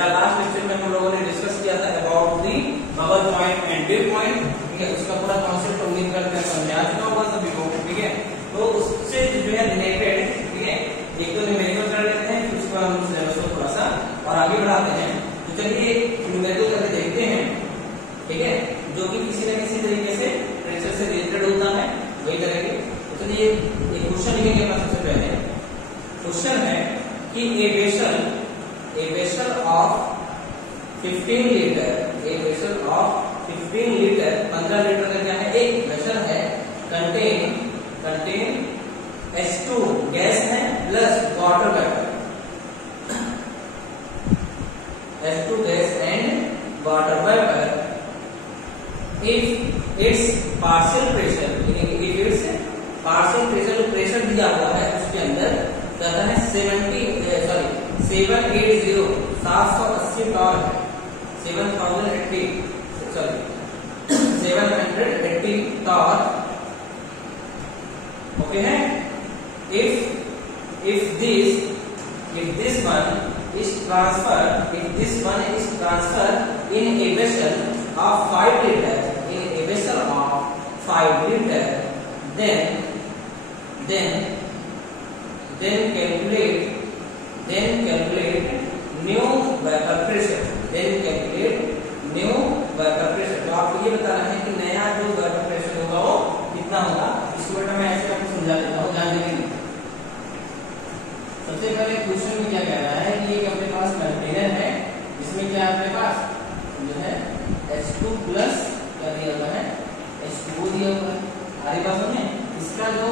बेटा last lecture में हम लोगों ने डिस्कस किया था about the bubble point and due point, ठीक है। उसका पूरा कॉन्सेप्ट उम्मीद करते हैं समझा चुका होगा सभी को, ठीक है। तो उससे जो है रिलेटेड, ठीक है, एक तो न्यूमेरिकल कर लेते हैं, फिर उसके बाद हम सिलेबस को थोड़ा सा और आगे बढ़ाते हैं। तो चलिए न्यूमेरिकल करके देखते हैं, ठीक है, जो कि किसी न किसी तरीके से प्रेशर से रिलेटेड होता है, वही करेंगे। तो चलिए एक क्वेश्चन लिखेंगे अपना। सबसे पहले क्वेश्चन है कि a vessel of 15 litre, a vessel of 15 litre, 15 litre का क्या है, एक वेसल है, कंटेन H2 गैस है plus water vapour, H2 gas and water vapour, if its partial pressure, if its partial pressure, जो प्रेशर दिया हुआ है उसके अंदर कहता है 780 टॉर है, 780 टॉर, ओके है। if this one is transferred in a vessel of 5 liter, then calculate new vapor pressure, तो आपको ये बताना है कि नया जो वेपर प्रेशर होगा वो कितना होगा। इसको बेटा मैं ऐसे आपको समझा देता हूँ, ध्यान देंगे। सबसे पहले क्वेश्चन में क्या कह रहा है कि एक अपने पास कंटेनर है, इसमें क्या अपने पास जो है H2 प्लस क्या दिया हुआ है, H2O दिया हुआ है। आगे बात सुनिए, इसका जो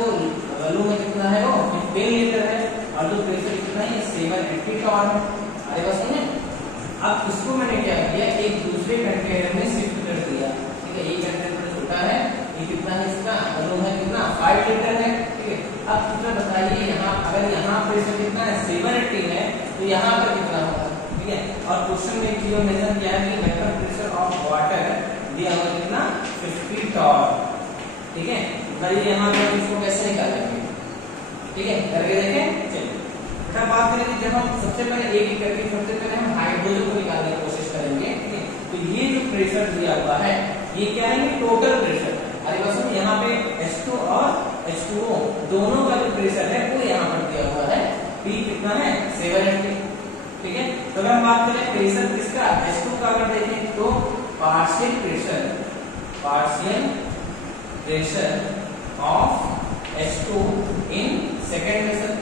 वॉल्यूम कितना है वो 15 लीटर है और जो प्रेशर कितना है 780 टॉर है। आगे बात सुनिए, अब इसको मैंने क्या किया, एक दूसरे कंटेनर में शिफ्ट कर दिया, ठीक है। एक कंटेनर छोटा है, ये कितना है, इसका वॉल्यूम है कितना 5 लीटर है, ठीक है। अब कितना बताइए, यहाँ अगर यहाँ प्रेशर कितना है 780 है तो यहाँ पर कितना होगा, ठीक है। और क्वेश्चन में एक चीज मेंशन किया है कि वेपर प्रेशर ऑफ वाटर दिया हुआ कितना 50 टॉर, ठीक है। बताइए यहाँ पे इसको कैसे निकालेंगे, ठीक है, करके देखें। चलिए बेटा बात करें कि जब हम सबसे पहले एक करके सबसे पहले हम हाइड्रोजन को निकालने की कोशिश करेंगे, ठीक है। तो ये जो प्रेशर दिया हुआ है ये क्या है, ये टोटल प्रेशर है। अरे बस यहाँ पे H2 और H2O दोनों का जो प्रेशर है वो यहाँ पर दिया हुआ है, P कितना है 780, ठीक है। तो अगर हम बात करें प्रेशर किसका, H2 का अगर देखें तो partial pressure of H2 in second vessel,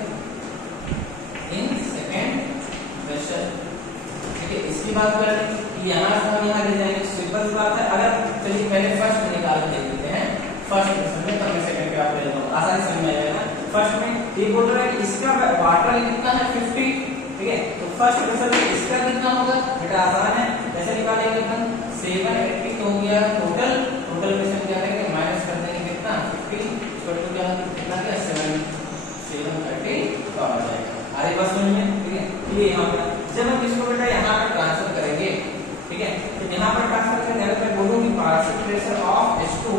ठीक है। इसकी बात करें कि यहाँ से हम यहाँ ले जाएंगे, सिंपल बात है। अगर चलिए पहले फर्स्ट निकाल के देख लेते हैं, फर्स्ट वेसल में, तब मैं सेकंड के आप ले लेता हूँ, आसानी समझ में आएगा। फर्स्ट में ये बोल रहा है कि इसका वाटर कितना है 50, ठीक है। तो फर्स्ट वेसल में इसका कितना होगा, बेटा आसान है, कैसे निकालेंगे हम, 780 तो हो गया टोटल प्रेशर, क्या करेंगे माइनस कर देंगे कितना 50, तो क्या कितना क्या 730 टॉर आ जाएगा। आगे बात समझ में, ठीक है। ये यहाँ पर जब हम इसको बेटा यहाँ पर ट्रांसफर करेंगे, ठीक है, तो यहाँ पर ट्रांसफर करने अगर मैं बोलूँ कि partial pressure of H2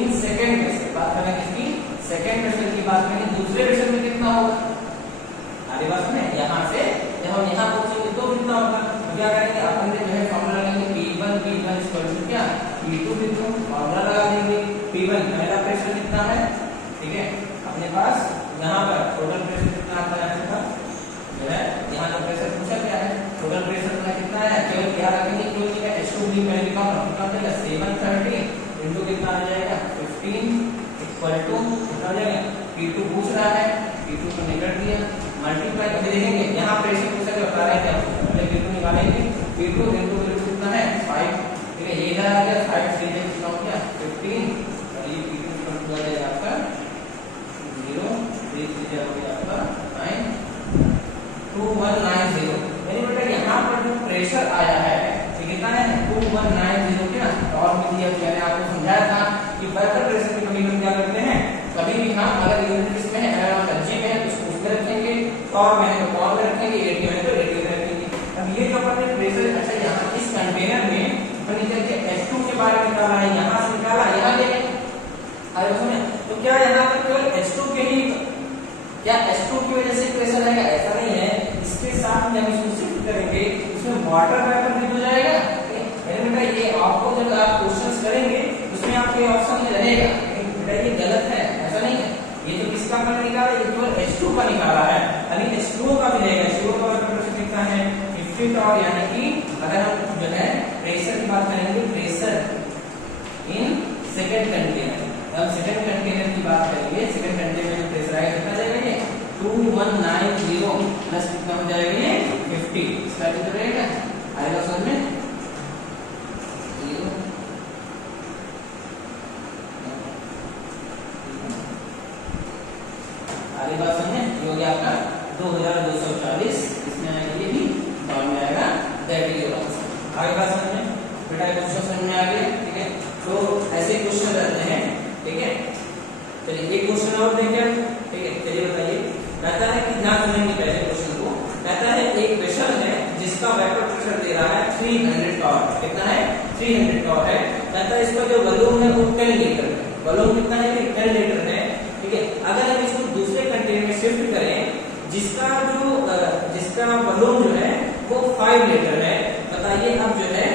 in second vessel, बात करें किसकी, सेकेंड वेसल की बात करें, दूसरे वेसल में कितना होगा। आगे बात में यहाँ से जब हम यहाँ पहुंचेंगे तो कितना होगा, तो क्या करेंगे अपन ने जो है फॉर्मूला लगाएंगे P1 क्या P2 फॉर्मूला लगा देंगे। P1 पहला प्रेशर कितना है, ठीक है, अपने पास यहाँ पर टोटल प्रेशर कितना आता है, अपने पास जो है यहाँ का प्रेशर पूछा गया है, टोटल प्रेशर में कितना है, केवल क्या रखेंगे, क्योंकि H2 भी पहले कितना देगा 730 इनटू कितना आ जाएगा 15 इक्वल टू कितना आ जाएगा, P2 पूछ रहा है, P2 को निकाल दिया, मल्टीप्लाई करके देखेंगे, यहाँ प्रेशर पूछा गया बता रहे हैं क्या, पहले P2 निकालेंगे, P2 इनटू कितना है 5, ठीक है। ये इधर आ गया 5 से कितना हो गया 15 और ये P2 इक्वल आ जाएगा आपका 0, 3 से हो गया आपका 92190, यानी बेटा यहाँ पर जो प्रेशर आया है ये कितना है 2190 क्या टॉर में दिया। मैंने आपको समझाया था कि वेपर प्रेशर की कभी हम क्या करते हैं, कभी भी हम अगर यूनिट इसमें है, अगर हम जी में है तो उसको उसमें रखेंगे, टॉर में है तो टॉर में रखेंगे, एटी में है तो एटी में रखेंगे। अब ये जो अपन ने प्रेशर, अच्छा यहाँ इस कंटेनर में अपन ने H2 के बारे में निकाला है, यहाँ से निकाला, यहाँ ले अरे सुने, तो क्या यहाँ पर केवल H2 के ही, क्या H2 की वजह से प्रेशर आएगा, ऐसा नहीं है। इसके साथ जब इसको शिफ्ट करेंगे इसमें वाटर वेपर भी हो जाएगा। यानी बेटा ये आपको जब आप क्वेश्चंस करेंगे उसमें आपके ऑप्शन में रहेगा, बेटा ये गलत है, ऐसा नहीं है। ये तो किसका मैंने निकाला, ये केवल H2 का निकाला है, अभी H2O का भी रहेगा। H2O का वेपर प्रेशर कितना है 50 टॉर, यानी कि अगर हम जो है प्रेशर की बात करेंगे, प्रेशर इन सेकंड कंटेनर, अब सेकंड कंटेनर की बात करेंगे, सेकंड कंटेनर में प्रेशर आएगा कितना जाएगा ये 2190 प्लस कितना हो जाएगा ये 50, इसका कितना रहेगा आएगा समझ में। आगे बात समझे, ये हो गया आपका 2240, इसमें आएगा ये भी और में आएगा दैट इज योर आंसर। आगे बात समझे बेटा, क्वेश्चन समझ में आ गया, ठीक है। तो ऐसे क्वेश्चन रहते हैं, ठीक है। चलिए एक क्वेश्चन और देखें, ठीक है। चलिए बताइए, कहता है कि ध्यान सुनेंगे पहले क्वेश्चन को। कहता है एक वेसल है जिसका वेपर प्रेशर दे रहा है 300 टॉर, कितना है 300 टॉर है। कहता है इसका जो वॉल्यूम है वो 10 लीटर है, वॉल्यूम कितना है 10 लीटर है, ठीक है। अगर हम इसको दूसरे कंटेनर में शिफ्ट करें जिसका वॉल्यूम जो है वो 5 लीटर है, बताइए अब जो है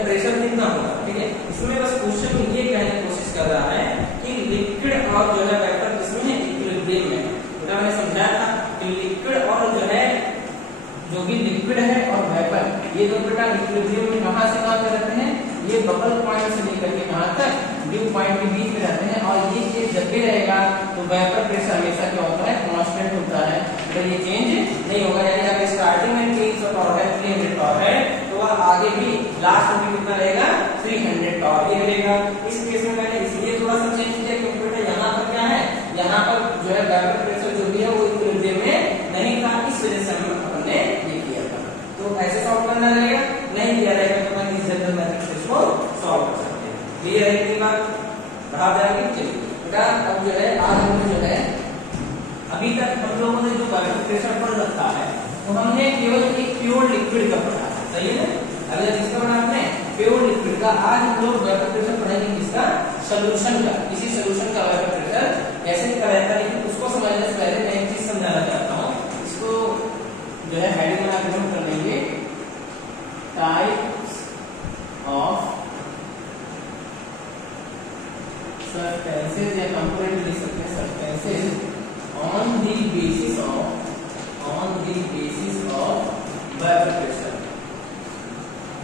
प्रेशर कितना होगा, ठीक है। इसमें बस क्वेश्चन में ये कहने की कोशिश कर रहा है कि लिक्विड और जो है वेपर किसमें है इक्विलिब्रियम में। बेटा मैंने समझाया था कि लिक्विड और जो भी लिक्विड है और वेपर ये दोनों बेटा इक्विलिब्रियम में कहां से कहां पे रहते हैं, ये बबल पॉइंट से लेकर के कहां तक ड्यू पॉइंट के बीच में रहते हैं। और ये चीज जब भी रहेगा तो वेपर प्रेशर हमेशा क्या होता है कांस्टेंट होता है, तो ये चेंज नहीं होगा। यानी अगर स्टार्टिंग में 300 टॉर है 300 टॉर है तो वह आगे भी लास्ट में कितना रहेगा 300 टॉर ही रहेगा। इस केस में मैंने इसलिए थोड़ा सा चेंज किया क्योंकि बेटा यहाँ पर क्या है, यहाँ पर जो है वेपर प्रेशर जो भी है वो इक्विलिब्रियम में नहीं था, इस वजह से हमने ये किया था। तो ऐसे सॉल्व करना रहेगा, नहीं किया रहेगा तो मैं इस जनरल मेथड से इसको सॉल्व कर सकते हैं। क्लियर है इतनी बात, बढ़ा जाएगी। चलिए बेटा अब जो है आज हमने जो है अभी तक हम लोगों ने जो वेपर प्रेशर पढ़ रखा है तो हमने केवल एक प्योर लिक्विड का पढ़ा है, सही है। अगला किसका पढ़ा हमने प्योर लिक्विड का। आज हम लोग वेपर प्रेशर पढ़ेंगे किसका, सोल्यूशन का। किसी सोल्यूशन का वेपर प्रेशर कैसे निकला जाता है, लेकिन उसको समझने से पहले मैं एक चीज समझाना चाहता हूँ। इसको जो है हेडिंग बना के नोट कर लेंगे, टाइप्स ऑफ substances या कंपोनेंट लिख सकते हैं, substances on the basis of vapour pressure.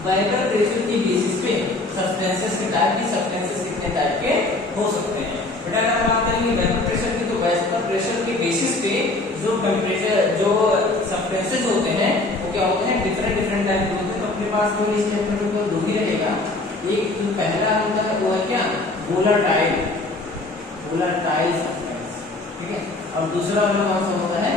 Vapour pressure की बेसिस पे सब्सटेंसेस के टाइप की सब्सटेंसेस कितने टाइप के हो सकते हैं। बेटा अगर बात करेंगे वेपर प्रेशर की तो वेपर प्रेशर के बेसिस पे जो टेम्परेचर जो सब्सटेंसेस होते हैं वो क्या होते हैं डिफरेंट टाइप के होते हैं। तो अपने पास तो इस चैप्टर में तो दो ही रहेगा, एक जो पहला होता है वो है क्या वोलाटाइल सब्सटेंस, ठीक है। और दूसरा वाला कौन सा होता है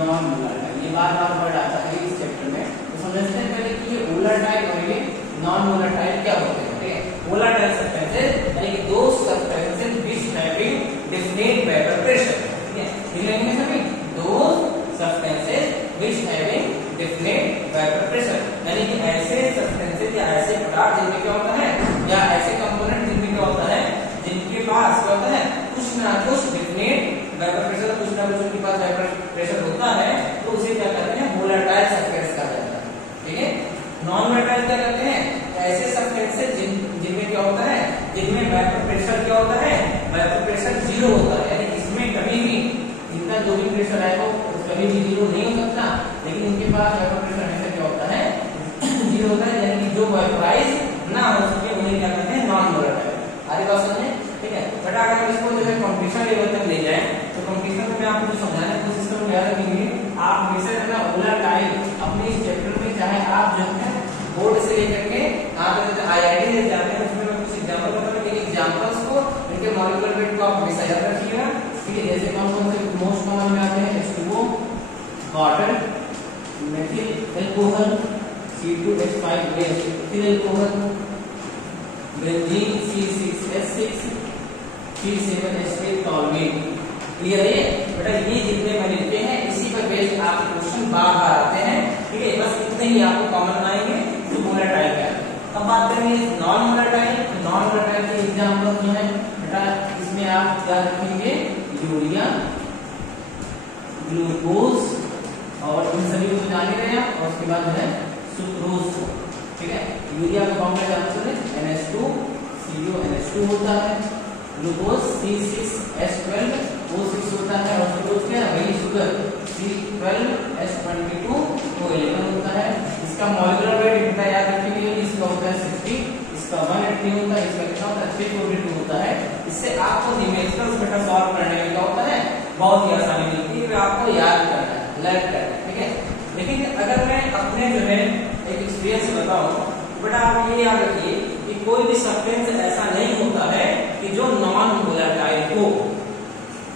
नॉन वोलाटाइल। ये बार वर्ड आता है इस चैप्टर में, तो समझते हैं पहले कि ये वोलाटाइल और ये नॉन वोलाटाइल क्या होते हैं, ठीक है। वोलाटाइल सब्सटेंसेस यानी कि दो substances which having definite vapour pressure, ठीक है। लिखेंगे सभी दो substances which having definite vapour pressure, यानी कि ऐसे सब्सटेंसेस या ऐसे पदार्थ जिनमें क्या होता है या ऐसे कंपोनेंट जिनमें क्या होता है जिनके पास क्या होता है कुछ ना कुछ डिफिनिट वेपर प्रेशर, कुछ ना कुछ उनके पास वेपर प्रेशर होता है, तो उसे क्या कहते हैं वोलेटाइल सब्सटेंस कहा जाता है, ठीक है। नॉन वोलेटाइल क्या कहते हैं ऐसे सब्सटेंसेस जिनमें क्या होता है जिनमें वेपर प्रेशर क्या होता है वेपर प्रेशर 0 होता है, यानी इसमें कभी भी इनका जो भी प्रेशर है वो कभी भी 0 नहीं हो सकता, लेकिन इनके पास वेपर प्रेशर हमेशा क्या होता है 0 होता है, यानी कि जो वेपराइज ना हो सके उन्हें क्या कहते हैं नॉन वोलेटाइल। आगे बात समझे, ठीक है। बट अगर हम इसको जो है कंपटीशन लेवल तक ले जाए तो कंपटीशन में आपको जो समझाने की कोशिश करूंगा याद रखेंगे आप हमेशा जो है वोलाटाइल अपने इस चैप्टर में चाहे आप जो है बोर्ड से लेकर के आप आईआईटी से जाते हैं उसमें मैं कुछ एग्जांपल बताऊंगा, इन एग्जांपल्स को इनके मॉलिक्यूलर वेट को आप हमेशा याद रखिएगा, ठीक है। जैसे कौन से मोस्ट कॉमन में आते हैं H2O, water, methyl alcohol, C2H5OH, ethyl alcohol, benzene C6H6, C7H8 टॉलमेट। क्लियर है बेटा, ये जितने मैंने लिखे हैं इसी पर बेस्ड आपके क्वेश्चन बार-बार आते हैं, ठीक है। बस इतने ही आपको कॉमन आएंगे जो वोलेटाइल का। अब बात करेंगे नॉन वोलेटाइल, नॉन वोलेटाइल के एग्जांपल जो है बेटा इसमें आप क्या रखेंगे यूरिया, ग्लूकोज और इन सभी को जान ही रहे हैं, और उसके बाद जो है सुक्रोज को, ठीक है। यूरिया का फॉर्मूला जानते हैं NH2CuNH2 होता है, ग्लूकोज C6H12O6 होता है, और सुक्रोज क्या है, वही शुगर C12H22O11 होता है। इसका मॉलिक्यूलर वेट इतना याद रखने के लिए, इसका होता है 60, इसका 180 होता है, इसका कितना होता है 342 होता है। इससे आपको न्यूमेरिकल्स बेटा सॉल्व करने में क्या होता है, बहुत ही आसानी मिलती है, आपको याद करना है, लर्न करना है, ठीक है। लेकिन अगर मैं अपने जो है एक एक्सपीरियंस बताऊं, बेटा आप ये याद रखिए कि कोई भी सब्सटेंस ऐसा नहीं होता है कि जो नॉन वोलेटाइल हो।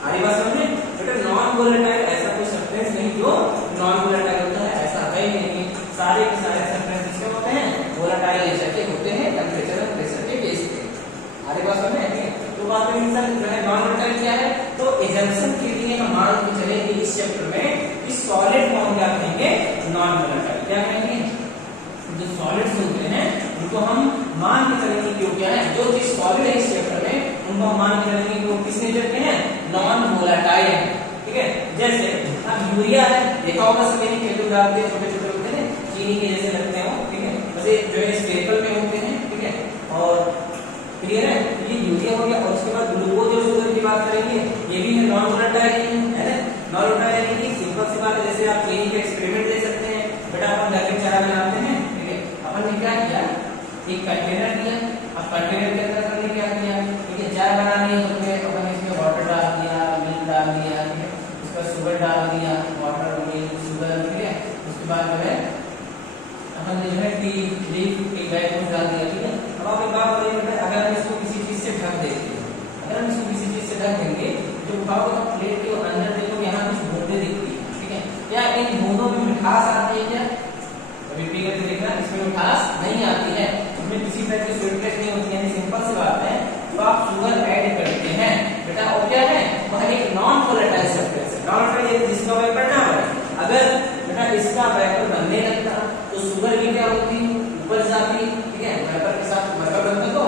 आगे बात समझे बेटा, नॉन वोलेटाइल ऐसा कोई सब्सटेंस नहीं जो नॉन वोलेटाइल होता है, ऐसा है ही नहीं। सारे के सारे सब्सटेंस किसके होते हैं, वोलेटाइल नेचर के होते हैं, टेंपरेचर और प्रेशर के बेस पे। आगे बात समझे, तो बात में जो है नॉन वोलेटाइल क्या है, तो एजम्पशन के लिए हम मान के चलेंगे इस चैप्टर में इस सॉलिड फॉर्म क्या कहेंगे, नॉन वोलेटाइल क्या कहेंगे। जो सॉलिड्स होते हैं उनको हम मान के चलेंगे कि वो क्या है, जो चीज सॉलिड है इस चैप्टर में उनको हम मान के चलेंगे कि वो किस नेचर के हैं, नॉन वोलेटाइल है, ठीक है। जैसे अब यूरिया है, देखा होगा सभी ने, खेतों में डालते हैं, छोटे छोटे होते हैं, चीनी के जैसे लगते हैं वो, ठीक है। वैसे जो है स्फेरिकल में होते हैं, ठीक है। और क्लियर है, ये यूरिया हो गया। और उसके बाद ग्लूकोज और शुगर की बात करेंगे, ये भी है नॉन वोलेटाइल है ना। नॉन वोलेटाइल यानी कि सिंपल सी बात है, जैसे आप चीनी के एक्सपेरिमेंट दे सकते हैं बेटा, अपन घर में चाय बनाते हैं, ठीक है। अपन ने क्या किया, एक कंटेनर लिया, अब कंटेनर के अंदर हमने क्या किया, ठीक है, चाय बनानी है तो अपन इसमें वाटर डाल दिया, मिल्क डाल दिया, ठीक है, उसका शुगर डाल दिया, वाटर मिल्क शुगर, ठीक है। उसके बाद जो है अपन ने जो है टी बैग में डाल दिया, ठीक है। अब आप एक बात बताइए बेटा, अगर हम इसको किसी चीज से ढक देते हैं, अगर हम इसको किसी चीज से ढक देंगे तो उठाओगे प्लेट के अंदर देखो यहाँ कुछ बूंदे दिखती है, ठीक है। क्या इन बूंदों में मिठास आती है क्या, कभी पी करके देखना, इसमें मिठास नहीं आती है, इसमें किसी तरह की स्वीटनेस नहीं होती है। सिंपल सी बात है, तो आप शुगर ऐड करते हैं बेटा, और क्या है, वह एक नॉन वोलेटाइल सब्सटेंस है। नॉन वोलेटाइल जिसका वेपर ना बने, अगर बेटा इसका वेपर बनने लगता तो शुगर भी क्या होती, ऊपर जाती, ठीक है। वेपर के साथ वेपर बनता तो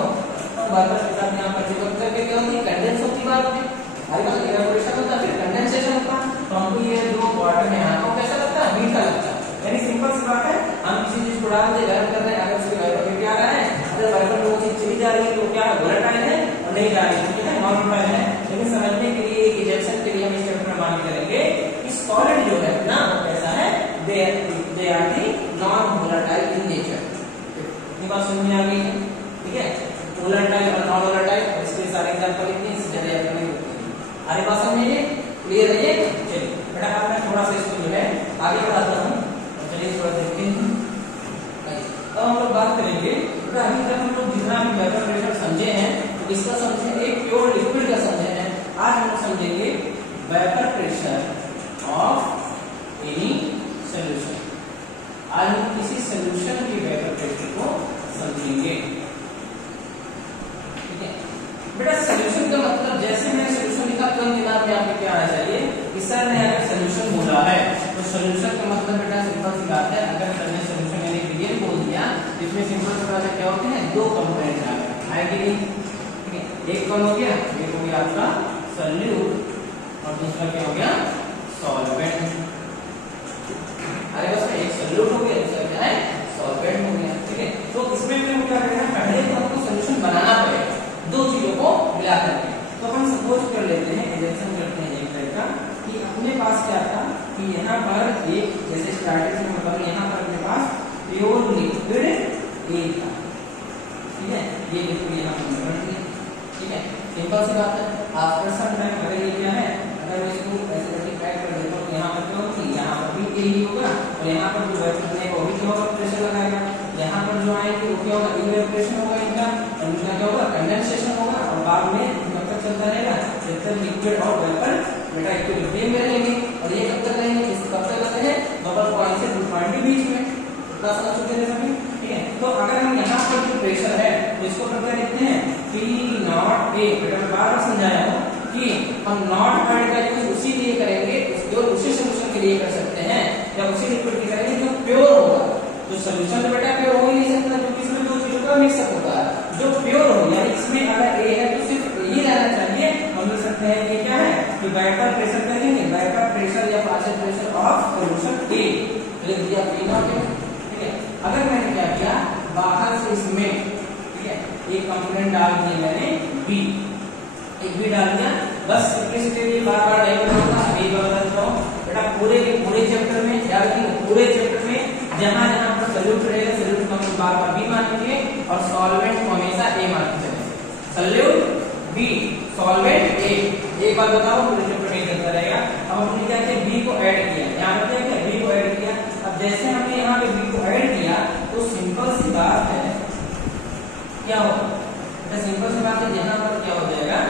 वेपर के साथ यहाँ पर चिपक करके क्या होती, कंडेंस होती बात में, हमारे पास इवेपोरेशन होता, फिर कंडेंसेशन होता। तो हमको ये जो वाटर में यहाँ को कैसा लगता है, मीठा लगता है। यानी सिंपल सी बात है, हम किसी चीज को डाल दे, गर्म कर रहे हैं, अगर उसके वेपर में क्या आ रहा है, अगर वेपर में वो चीज चली जा रही है तो क्या है, वोलेटाइल है, और नहीं जा रही है, ठीक है, नॉन वोलेटाइल है। लेकिन समझने के लिए इजेक्शन के लिए हम इस चैप्टर में मान करेंगे कि सॉलिड जो है ना वो कैसा है, they are the non volatile in nature. इतनी बात समझ में आ गई है, ठीक है। वोलेटाइल और नॉन वोलेटाइल, इसके सारे एग्जांपल इतने इससे ज्यादा याद नहीं होते। आगे बात समझिए, क्लियर है ये। चलिए बेटा अब मैं थोड़ा सा इसको जो है आगे बढ़ाता हूँ, चलिए थोड़ा देखते हैं। अब हम लोग बात करेंगे बेटा, अभी तक हम लोग जितना भी वेपर प्रेशर समझे हैं तो इसका समझे, एक प्योर लिक्विड का समझे हैं। आज हम लोग समझेंगे vapour pressure of any solution. आज हम किसी सॉल्यूशन के वेपर प्रेशर को समझेंगे, ठीक है बेटा। सॉल्यूशन का मतलब, जैसे मैंने सॉल्यूशन लिखा तो दिमाग में आपके क्या आना चाहिए कि सर ने अगर सॉल्यूशन बोला है तो सॉल्यूशन का मतलब बेटा सिंपल सी बात है, अगर सर ने सॉल्यूशन यानी रियल बोल दिया, इसमें सिंपल सी बात है क्या होते हैं, दो कंपोनेंट आएंगे, ठीक है। एक कौन हो गया, एक हो गया आपका सॉल्यूट और दूसरा क्या हो गया, सॉल्वेंट। अरे बस एक सॉल्यूट हो गया, दूसरा क्या है, सॉल्वेंट हो गया, ठीक है। तो इसमें क्या करना है, पहले तो हमको सॉल्यूशन बनाना पड़ेगा दो चीजों को मिला करके। तो हम सपोज कर लेते हैं, एग्जांपल करते हैं एक तरह का, कि अपने पास क्या था कि यहाँ पर एक, जैसे स्टार्टिंग में मतलब यहाँ पर अपने पास प्योर लिक्विड ए था, ठीक है। ये लिक्विड यहाँ पर रख दिया, ठीक है, सिंपल सी बात है। आफ्टर सम टाइम अगर ये क्या है, अगर मैं इसको ऐसे करके पैक कर देता हूँ, यहाँ पर क्या होगी, यहाँ पर भी यही होगा, और यहाँ पर जो वेपर बनेगा वो भी क्या होगा, प्रेशर लगाएगा। यहाँ पर जो आएंगे वो क्या होगा, इवेपोरेशन होगा इनका, और इनका क्या होगा, कंडेंसेशन होगा। और बाद में कब तक चलता रहेगा, जब तक लिक्विड और वेपर बेटा इक्विलिब्रियम में रहेंगे। और ये कब तक रहेंगे, कब तक रहते हैं, बबल पॉइंट से ड्यू पॉइंट के बीच में। इतना समझ चुके हैं सभी, ठीक है। तो अगर हम यहाँ पर जो प्रेशर है तो इसको क्या लिखते हैं, P नॉट A। बेटा मैं बार बार समझाया हूँ कि हम नॉट वर्ड का यूज उसी लिए करेंगे, उसी सॉल्यूशन के लिए कर सकते हैं, जब उसी लिक्विड की करेंगे जो प्योर होगा। तो सॉल्यूशन तो बेटा प्योर हो ही नहीं सकता, क्योंकि इसमें दो चीजों का मिक्सअप होता है। जो प्योर हो, यानी इसमें अगर A है तो सिर्फ यही रहना चाहिए। हम लिख सकते हैं कि क्या है, कि वेपर प्रेशर करेंगे, वेपर प्रेशर या partial pressure of solution A, लिख दिया P नॉट, ठीक है। अगर मैंने क्या किया, बाहर से इसमें, ठीक है, एक कंपोनेंट डाल दिया मैंने बी, एक बी डाल दिया, बस सिंपलिसिटी के लिए बार बार नहीं बताऊंगा, अभी बता देता हूं बेटा। पूरे चैप्टर में याद रखिए, पूरे चैप्टर में जहां जहां पर सॉल्यूट रहेगा, सॉल्यूट को हम बार बार बी मानेंगे और सॉल्वेंट को हमेशा ए मानते चलेंगे। सॉल्यूट बी, सॉल्वेंट ए। एक बात बताओ, पूरे चैप्टर में चलता रहेगा। अब हमने क्या किया, बी को ऐड किया, यहां पर क्या किया, बी को ऐड किया। अब जैसे हमने यहां पे बी को ऐड किया तो सिंपल सी बात है, क्या होगा, सिंपल सी बात है, यहां पर क्या हो जाएगा,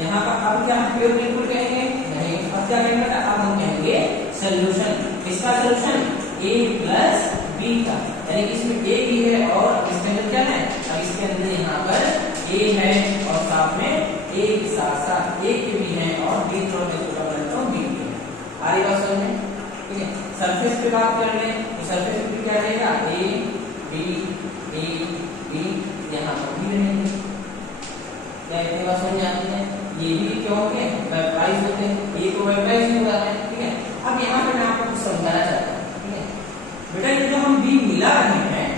यहाँ पर अब क्या हम प्योर लिक्विड कहेंगे, नहीं, अब क्या कहेंगे, अब हम कहेंगे सॉल्यूशन। किसका सॉल्यूशन, A प्लस B का, यानी कि इसमें A भी है और इसके अंदर क्या है, अब इसके अंदर यहाँ पर A है और साथ में A के साथ साथ A के भी है और B थोड़ा छोटा B भी है। आ रही बात समझ में, ठीक है। सरफेस पे बात कर ले तो सरफेस पे क्या रहेगा, A B यहाँ पर भी रहेंगे, क्या इतनी बात समझ आती है। ये भी क्यों होंगे, वेपराइज होते हैं, ये तो वेपराइज हो रहा है, ठीक है। अब यहाँ पे मैं आपको कुछ समझाना चाहता हूँ, ठीक है बेटा। ये जो हम बी मिला रहे हैं,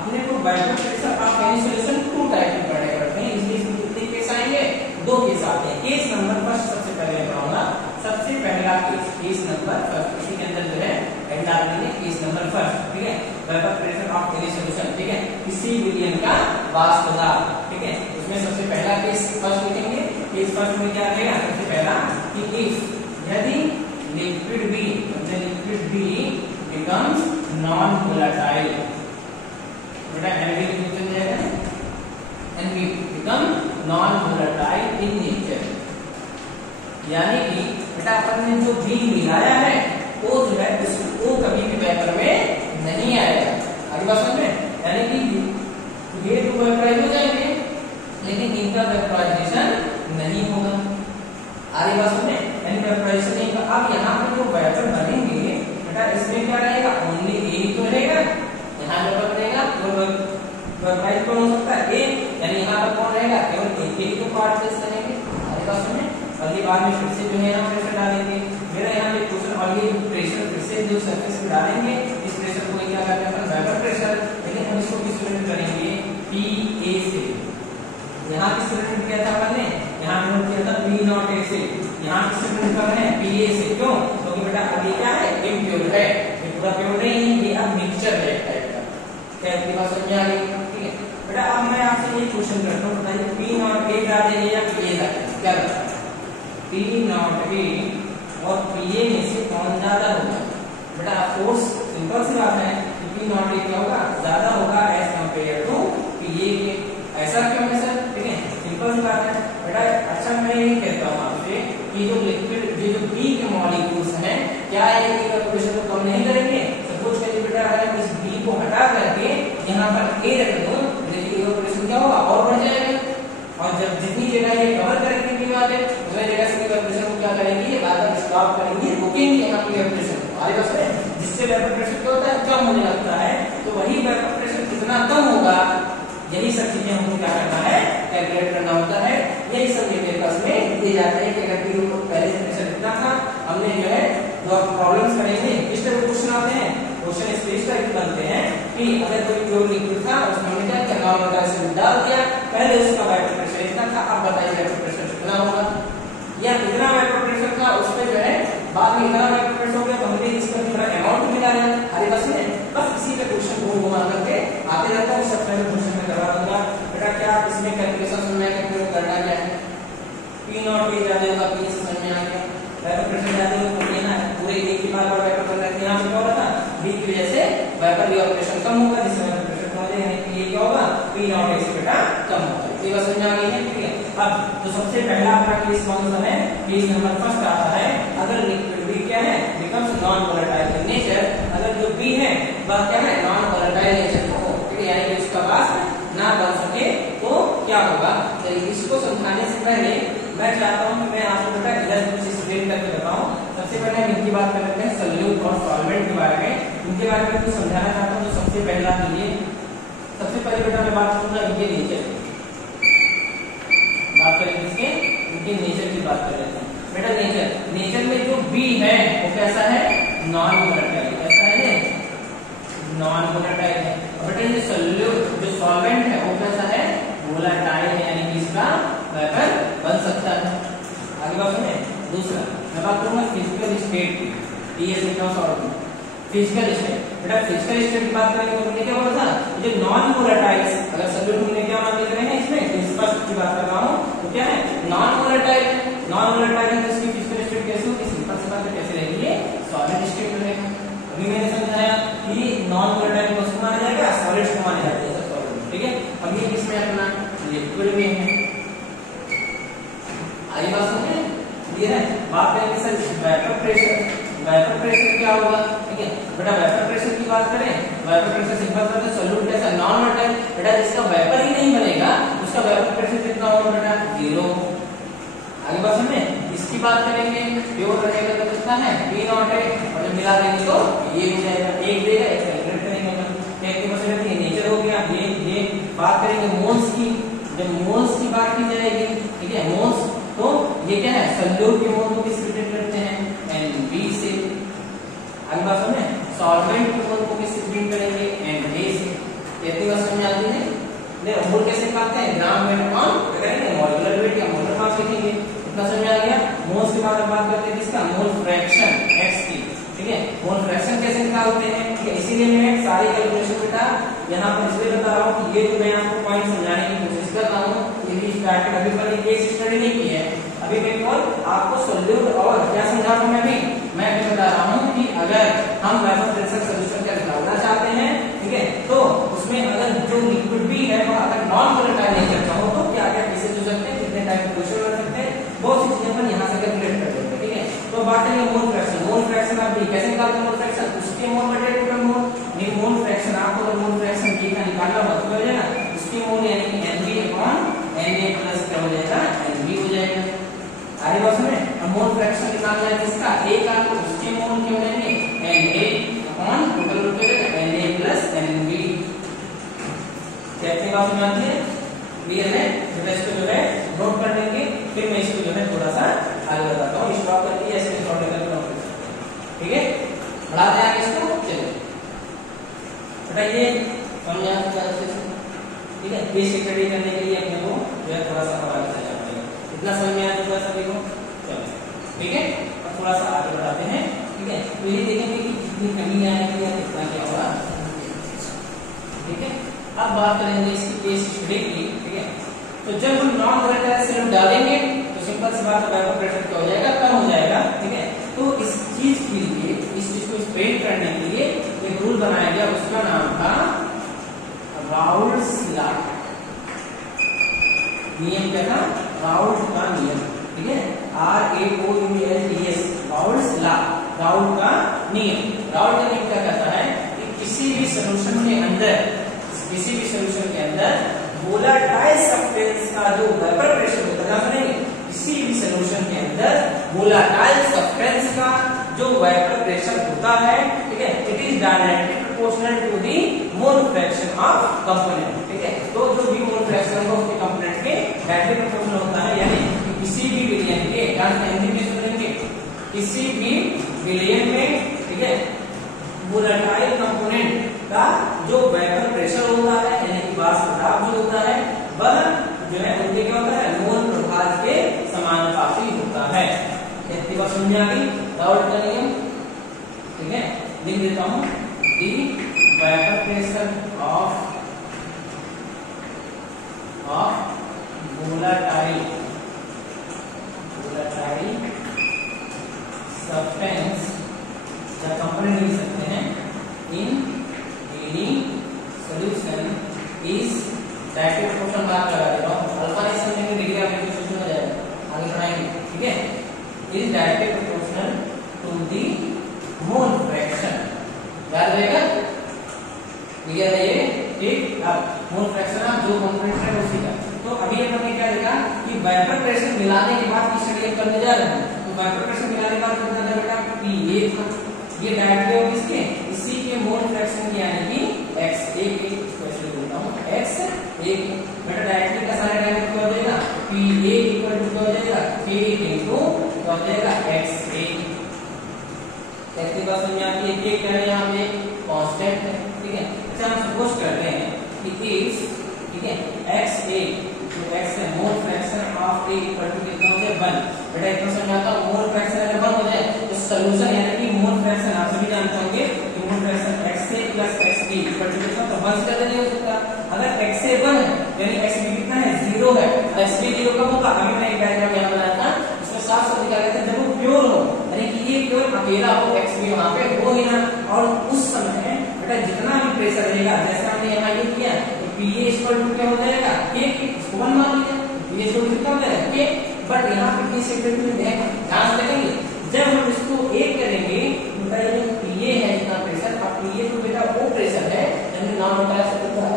अपने को vapour pressure of any solution 2 type में पढ़ने पड़ते हैं, इसलिए इसमें कितने केस आएंगे, 2 केस आते हैं। केस नंबर फर्स्ट सबसे पहले मैं पढ़ाऊंगा, सबसे पहला केस नंबर फर्स्ट, इसी के अंदर जो है एंड डाल देंगे केस नंबर फर्स्ट, ठीक है। Vapour pressure of any solution, ठीक है, किसी विलयन का वाष्प दाब, ठीक है। उसमें सबसे पहला केस फर्स्ट लिखेंगे। केस फर्स्ट में क्या रहेगा, सबसे पहला कि इफ यदि liquid B becomes non volatile, बेटा NV लिख जाएगा, NV become non volatile in nature, यानी कि बेटा अपन ने जो बी मिलाया है वो जो है वो कभी भी वेपर में नहीं आएगा। अगली बात समझ में, यानी कि ये तो वेपराइज हो जाएंगे लेकिन इनका वेपराइजेशन नहीं होगा। आगे बात सुनिए, यानी वेपराइजेशन नहीं होगा। अब यहाँ पे जो वेपर बनेंगे बेटा, इसमें क्या रहेगा, ओनली ए तो रहेगा, यहाँ वेपर बनेगा तो वेपराइज कौन हो सकता है, ए, यानी यहाँ पर कौन रहेगा, केवल एक ही तो पार्ट प्लेस करेंगे। आगे बात सुनिए, अगली बार में फिर से जो है यहाँ प्रेशर डालेंगे। मेरा यहाँ पे क्वेश्चन, और ये प्रेशर फिर से जो सरफेस पे डालेंगे, इस प्रेशर को क्या करते हैं, वेपर प्रेशर, लेकिन हम इसको किस यूनिट करेंगे, PA से। यहाँ किस यूनिट किया था हमने, यहाँ नोट किया था P0A से, यहाँ किस यूनिट कर रहे हैं, PA से। क्यों, क्योंकि बेटा अब ये क्या है, इम्प्योर है, ये पूरा प्योर नहीं है, ये अब मिक्सचर है एक टाइप का। क्या इतनी बात समझ आ गई, ठीक है बेटा। अब मैं आपसे ये क्वेश्चन करता हूँ, बताइए P0A डालेंगे या PA डालेंगे, क्या लगता है, P0A और PA में से कौन ज्यादा होगा, बेटा ऑफकोर्स सिंपल सी बात है, P0A क्या होगा, ज्यादा होगा एज कंपेयर टू PA के। ऐसा क्यों है सर, ठीक है, सिंपल सी बात है बेटा। अच्छा मैं ये कहता हूँ आपसे कि जो लिक्विड जो बी के मॉलिक्यूल्स हैं, क्या ये इक्वेशन को कम नहीं करेंगे। सपोज करिए बेटा, अगर मैं इस बी को हटा करके यहाँ पर ए रख दूं, देखिए इक्वेशन क्या होगा, और बढ़ जाएगा। और जब जितनी जगह ये कवर करेंगे बी वाले, उतनी जगह से इक्वेशन को क्या करेंगे, ये बार-बार स्टॉप करेंगे, रुकेंगे यहाँ की इक्वेशन को। आगे बस में जिससे वेपर प्रेशर क्या होता है, कम होने लगता है, तो वही वेपर प्रेशर कितना कम होगा, यही सब चीजें हमको क्या करना है, कैलकुलेट करना होता है। यही सब ये पेपर्स में दिए जाते हैं कि अगर पहले प्रेशर कितना था, हमने जो है जो प्रॉब्लम्स करेंगे, किस तरह क्वेश्चन आते हैं, क्वेश्चन इस तरह के बनते हैं कि अगर कोई प्योर लिक्विड था, उसमें हमने क्या किया, नॉर्मल गैस डाल दिया, पहले उसका वेपर प्रेशर इतना था, अब बताइए वेपर प्रेशर कितना होगा, या कितना वेपर प्रेशर था, उसमें जो है बाद में इतना वेपर प्रेशर हो गया, तो हमने इसका थोड़ा अमाउंट मिला है। अरे बस इसी पे क्वेश्चन को घुमा करके आते रहता है। सबसे पहले क्वेश्चन में करवा दूंगा बेटा, क्या इसमें कैलकुलेशन समझ में कैलकुलेट करना क्या है, P0A ज्यादा होगा, P से समझ में आ गया, वेपर प्रेशर ज्यादा होगा, ना पूरे एक ही बार वेपर कर रहे थे, यहाँ पे क्या हो रहा था, बी की वजह से वेपर इवैपोरेशन कम होगा, जिससे वेपर प्रेशर कम हो जाएगा, यानी कि ये क्या होगा, P0A से बेटा कम होगा। ये बात समझ आ गई है, ठीक है। अब तो सबसे पहला अपना केस कौन सा है, केस नंबर फर्स्ट आता है, अगर लिक्विड बी क्या है, becomes non volatile in nature, अगर जो बी है वह क्या है, नॉन वोलेटाइल नेचर का हो, ठीक है, यानी कि उसका वाष्प ना बन सके तो क्या होगा। चलिए इसको समझाने से पहले मैं चाहता हूं कि मैं आपको बेटा इधर कुछ एक्सप्लेन करके बताऊं। सबसे पहले हम इनकी बात कर लेते हैं, सॉल्यूट और सॉल्वेंट के बारे में, इनके बारे में कुछ समझाना चाहता हूं। तो सबसे पहला ये, सबसे पहले बेटा मैं बात करूंगा इनके नेचर, बात करेंगे इसके, इनके नेचर की बात कर लेते हैं बेटा। नेचर में जो बी है वो कैसा है, नॉन वोलेटाइल, कैसा है, नॉन वोलेटाइल है। स्टेट की, टीएस लिखा हूं सॉल्वेंट में। फिजिकल स्टेट, बेटा फिजिकल स्टेट की बात करेंगे तो हमने क्या बोला था, जो नॉन वोलेटाइल, अगर सॉल्यूट हमने क्या मान लिख रहे हैं इसमें, तो स्पष्ट की बात कर रहा हूं, तो क्या है नॉन वोलेटाइल, नॉन वोलेटाइल है तो इसकी फिजिकल स्टेट कैसे होगी, सिंपल सी बात है कैसे रहेगी, सॉलिड स्टेट रहेगा। अभी मैंने समझाया कि नॉन वोलेटाइल को माना जाएगा, सॉलिड को माना जाएगा सॉलिड, ठीक है। अब ये किसमें अपना लिक्विड में है, आई बात समझे, ये है। बात करेंगे sir vapour pressure, vapour pressure क्या होगा, ठीक है बेटा वेपर प्रेशर की बात करें, वेपर प्रेशर सिंपल सा है सॉल्यूट कैसा नॉन वोलेटाइल, बेटा जिसका वेपर ही नहीं बनेगा उसका वेपर प्रेशर कितना होगा बेटा 0। आगे बात समझे, इसकी बात करेंगे प्योर रहेगा तो कितना है P नॉट है, और जब मिला देंगे तो ये हो जाएगा, एक देगा एक कैलकुलेट करेंगे अपन, टेक्निक में समझते हैं नेचर हो गया ये बात करेंगे मोल्स की, जब मोल्स की बात की जाएगी, ठीक है मोल्स, तो ये क्या है सॉल्यूट के मोल को किस रिलेट करते हैं NB से। आगे बात समझे, सॉल्वेंट के मोल को किस रिलेट करेंगे NA से, इतनी बात समझ आती है। देखो मोल कैसे निकालते हैं, ग्राम वेट ऑन करेंगे मॉलिक्यूलर वेट या मोलर मास लिखेंगे, इतना समझ आ गया। मोल्स के बाद बात करते हैं किसका, मोल फ्रैक्शन x की, ठीक है मोल फ्रैक्शन कैसे निकालते हैं, ठीक है इसीलिए मैं सारी कैलकुलेशन बेटा यहाँ पर इसलिए बता रहा हूँ कि ये जो मैं आपको पॉइंट समझाने की कोशिश कर रहा हूँ, ये स्टार्ट अभी पर केस स्टडी नहीं की है, अभी मैं केवल आपको सॉल्यूट और क्या समझा रहा हूँ, मैं भी बता रहा हूँ कि अगर हम वेपर प्रेशर सॉल्यूशन का निकालना चाहते हैं, ठीक है तो उसमें अगर जो लिक्विड भी है वो अगर नॉन वोलेटाइल नेचर का हो तो क्या क्या केसेस हो सकते हैं, कितने टाइप के क्वेश्चन हो सकते हैं, बहुत सी चीजें अपन यहाँ से कैलकुलेट कर लेते हैं, ठीक है। तो बात करेंगे मोल फ्रैक्शन, मोल फ्रैक्शन आप कैसे निकालते हैं, मोल फ्रैक्शन उसके मोल बटे टोटल मोल, नहीं मोल फ्रैक्शन आपको अगर मोल फ्रैक्शन B का निकालना हो तो हो जाएगा उसके मोल यानी कि NB अपॉन Na प्लस क्या हो जाएगा NB हो जाएगा। आगे बात सुने, अब मोल फ्रैक्शन निकालना है किसका A का, तो उसके मोल क्या हो जाएंगे Na अपॉन टोटल मोल क्या हो जाएगा Na प्लस NB। कितनी बात समझ आती है, क्लियर है, इसको जो है नोट कर लेंगे, फिर मैं इसको जो है थोड़ा सा आगे बताता हूँ, स्टॉप करके ऐसे शॉर्ट करके नोट कर सकते हैं, ठीक है बढ़ाते हैं आगे इसको। चलिए बेटा ये समझा ठीक है, बेसिक स्टडी करने के लिए अपने को जो है थोड़ा सा और आगे चलना पड़ेगा, इतना समझ में आया होगा सभी को, चलो ठीक है। अब थोड़ा सा आगे बढ़ाते हैं, ठीक है तो ये देखेंगे कि कितनी कमी आएगी या कितना क्या होगा, ठीक है। अब बात करेंगे इसकी केस स्टडी की, ठीक है तो जब हम नॉन वोलेटाइल सॉल्यूट डालेंगे तो सिंपल सी बात है वेपर प्रेशर क्या हो जाएगा, कम हो जाएगा, ठीक है। तो इस चीज के लिए, इस चीज को एक्सप्लेन करने के लिए एक रूल बनाया गया, उसका नाम था राउल्ट्स लॉ, नियम क्या था, राउल्ट का नियम, ठीक है RAOULTS, राउल्ट्स लॉ, राउल्ट का नियम। राउल्ट का नियम क्या कहता है कि किसी भी सॉल्यूशन के अंदर, किसी भी सॉल्यूशन के अंदर वोलेटाइल सब्सटेंस का जो वेपर प्रेशर होता है, किसी भी सॉल्यूशन के अंदर वोलेटाइल सब्सटेंस का जो वेपर प्रेशर होता है, ठीक है it is directly proportional to the mole fraction of component, ठीक है तो जो भी मोल फ्रैक्शन होगा उसके कंपोनेंट के डायरेक्टली प्रोपोर्शनल होता है, यानी कि किसी भी विलयन के किसी भी विलयन में, ठीक है वोलेटाइल कंपोनेंट का जो वेपर प्रेशर होता है यानी कि वाष्प दाब जो होता है वह जो है उनके क्या होता है मोल प्रभाव के समानुपाती होता है। इतनी बात समझ आ गई, राउल्ट का नियम, ठीक है लिख देता हूं, दी vapour pressure of volatile substance या कंपोनेंट लिख सकते हैं in any solution is directly proportional, बात लगा दे रहा हूं, अल्फा नहीं समझेंगे डिग्री आपकी क्वेश्चन हो जाएगा, आगे बढ़ाएंगे, ठीक है is directly proportional to the mole fraction, याद रहेगा, क्लियर है ये, ठीक। अब मोल फ्रैक्शन आप जो कंपोनेंट है उसी का, तो अभी हमने क्या देखा कि वेपर प्रेशर मिलाने के बाद की स्टडी करने जा रहे हैं, तो वेपर प्रेशर मिलाने के बाद कितना था बेटा P1, ये डायरेक्टली होगी इसके इसी के मोल फ्रैक्शन की यानी कि x1 इसको ऐसे बोलता हूं x1 बेटा डायरेक्टली का सारा डायरेक्ट क्या हो जाएगा P1 इक्वल टू क्या हो जाएगा K इनटू क्या हो जाएगा x1। ऐसी बात समझ आती है, K क्या है यहाँ पे कांस्टेंट है, ठीक है। अच्छा हम सपोज करते हैं कि इफ, ठीक है x1 तो x है mole fraction of a equal to कितना हो जाए 1। बेटा इतना समझाता हूं, मोल फ्रैक्शन अगर 1 हो जाए तो सॉल्यूशन यानी कि मोल फ्रैक्शन आप सभी जानते होंगे कि mole fraction xa plus xb equal to कितना, तो 1 से ज्यादा नहीं हो सकता। अगर xa 1 है यानी xb कितना है 0 है, xb 0 कब होगा, अभी मैंने एक डायग्राम यहां बनाया था उसमें साफ साफ दिखाया गया था जब वो प्योर हो यानी कि ये प्योर अकेला हो xb वहां पे हो ही ना, और उस समय बेटा जितना भी प्रेशर रहेगा जैसे हमने यहाँ ये किया तो Pa इक्वल टू क्या हो जाएगा k, इसको 1 मान लीजिए, Pa इक्वल टू कितना हो जाएगा k। बट यहाँ पे किस सेकंड में ध्यान देखेंगे जब हम इसको 1 करेंगे तो बेटा ये Pa है इतना प्रेशर, अब Pa तो बेटा वो प्रेशर है हमने नाम बताया सब था,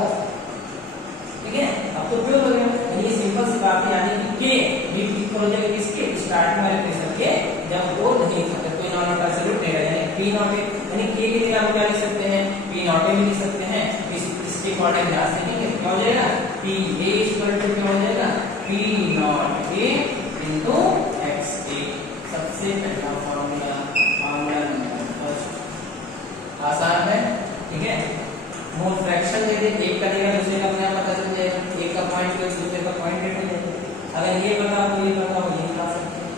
ठीक है। अब तो प्योर हो गया, ये सिंपल सी बात है यानी कि k भी इक्वल हो जाएगा किसके स्टार्टिंग वाले प्रेशर के, जब वो नहीं था कोई नॉन नॉट एब्सोल्यूट नहीं रहेगा यानी P नॉट यानी k की जगह हम क्या लिख सकते हैं P नॉट भी लिख सकते हैं, इसके अकॉर्डिंग ध्यान से लिखेंगे क्या हो जाएगा Pa इक्वल टू क्या हो जाएगा P naught a into xa। सबसे पहला फार्मूला नंबर फर्स्ट आसान है, ठीक है। मोल फ्रैक्शन में दे एक का देगा दूसरे का अपने आप पता चल जाएगा, एक का पॉइंट को दूसरे का पॉइंट रेट हो जाएगा। अगर ये पता हो ये पता हो ये निकाल सकते हैं,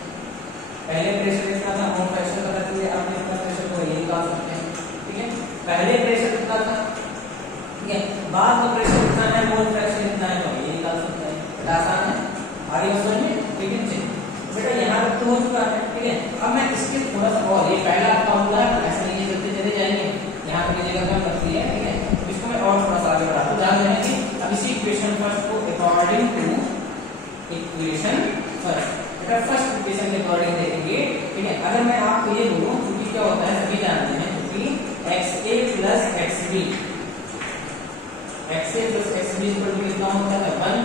पहले प्रेशर कितना था मोल फ्रैक्शन पता चल जाए आपने अपना प्रेशर को ये निकाल सकते हैं, ठीक है। पहले प्रेशर कितना था, ठीक है, बाद में प्रेशर कितना है मोल फ्रैक्शन कितना है तो ये निकाल सकते हैं, आसान है। आगे समझ में, ठीक है। बेटा यहाँ तक तो हो चुका है, ठीक है। अब मैं इसके थोड़ा सा और ये पहला फार्मूला ऐसा नहीं चलते चले जाएंगे, यहाँ पे जगह कम रखती है, ठीक है। इसको मैं और थोड़ा सा आगे बढ़ाता हूँ, ध्यान देना कि अब इसी इक्वेशन फर्स्ट को अकॉर्डिंग टू इक्वेशन फर्स्ट, बेटा फर्स्ट इक्वेशन के अकॉर्डिंग देखेंगे, ठीक है। अगर मैं आपको ये बोलूं क्योंकि क्या होता है सभी जानते हैं क्योंकि xa plus xb equal to कितना होता है 1,